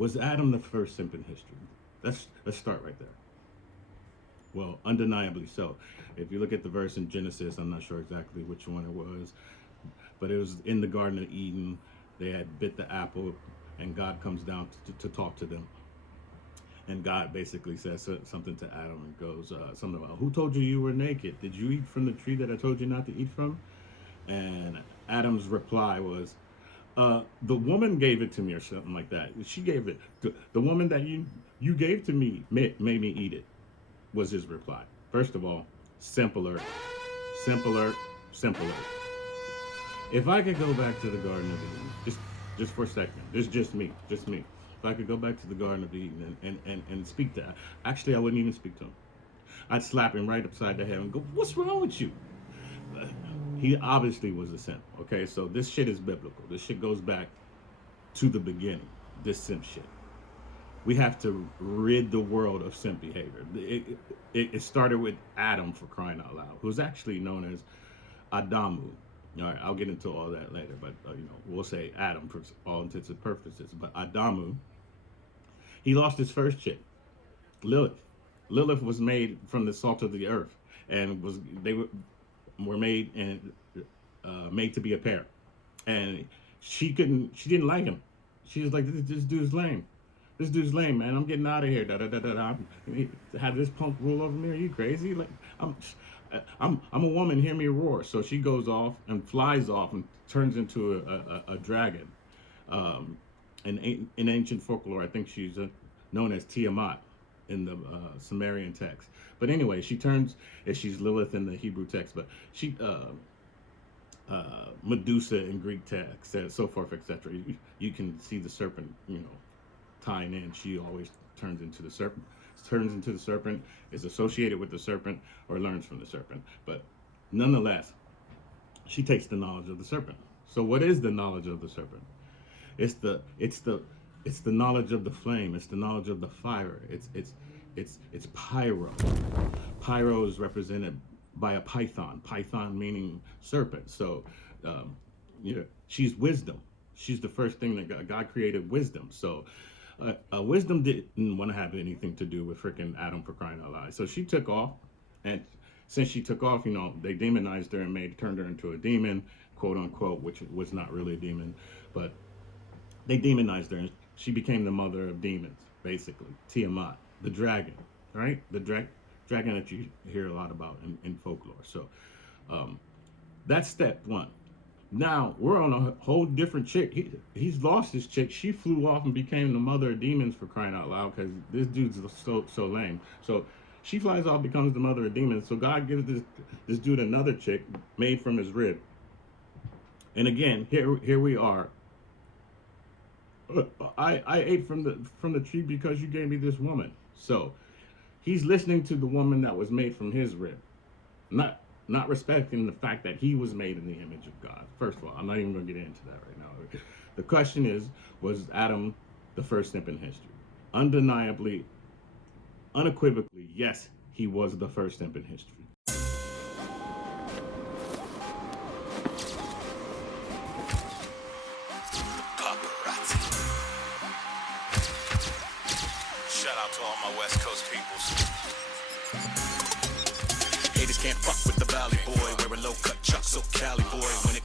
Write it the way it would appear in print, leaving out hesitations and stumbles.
Was Adam the first simp in history? Let's start right there. Well, undeniably so. If you look at the verse in Genesis, I'm not sure exactly which one it was, but it was in the Garden of Eden. They had bit the apple, and God comes down to talk to them. And God basically says something to Adam and goes, something about, who told you you were naked? Did you eat from the tree that I told you not to eat from? And Adam's reply was, the woman gave it to me, or something like that. She gave it. The woman that you gave to me made me eat it, was his reply. First of all, simpler, simpler, simpler. If I could go back to the Garden of Eden, just for a second, just me. If I could go back to the Garden of Eden and speak to, actually I wouldn't even speak to him. I'd slap him right upside the head and go, what's wrong with you? He obviously was a simp. Okay, so this shit is biblical. This shit goes back to the beginning. This simp shit. We have to rid the world of simp behavior. It started with Adam, for crying out loud, who's actually known as Adamu. All right, I'll get into all that later, but we'll say Adam for all intents and purposes. But Adamu, he lost his first chick, Lilith. Lilith was made from the salt of the earth, and they were made and made to be a pair. And she didn't like him. She was like, this dude's lame. This dude's lame, man. I'm getting out of here. Have this punk rule over me? Are you crazy? Like, I'm a woman. Hear me roar. So she goes off and flies off and turns into a dragon. In ancient folklore, I think she's known as Tiamat in the Sumerian text. But anyway, she turns, as she's Lilith in the Hebrew text, but she Medusa in Greek text, and so forth, etc. You can see the serpent, tying in. She always turns into the serpent, is associated with the serpent, or learns from the serpent. But nonetheless, she takes the knowledge of the serpent. So what is the knowledge of the serpent? It's the knowledge of the flame. It's the knowledge of the fire. It's pyro. Pyro is represented by a python. Python meaning serpent. So she's wisdom. She's the first thing that God created, wisdom. So wisdom didn't want to have anything to do with freaking Adam, for crying out loud. So she took off, and since she took off, they demonized her and turned her into a demon, quote unquote, which was not really a demon, but they demonized her, and she became the mother of demons, basically. Tiamat, the dragon, right? The dragon that you hear a lot about in folklore. So that's step one. Now we're on a whole different chick. He's lost his chick. She flew off and became the mother of demons, for crying out loud, because this dude's so lame. So she flies off, becomes the mother of demons. So God gives this dude another chick made from his rib. And again, here we are. I ate from the tree because you gave me this woman. So he's listening to the woman that was made from his rib, not respecting the fact that he was made in the image of God. First of all, I'm not even going to get into that right now. The question is, was Adam the first simp in history? Undeniably, unequivocally, yes, he was the first simp in history. Shout out to all my West Coast peoples. Haters can't fuck with the Valley boy. Wearing low cut chucks, so Cali boy. When it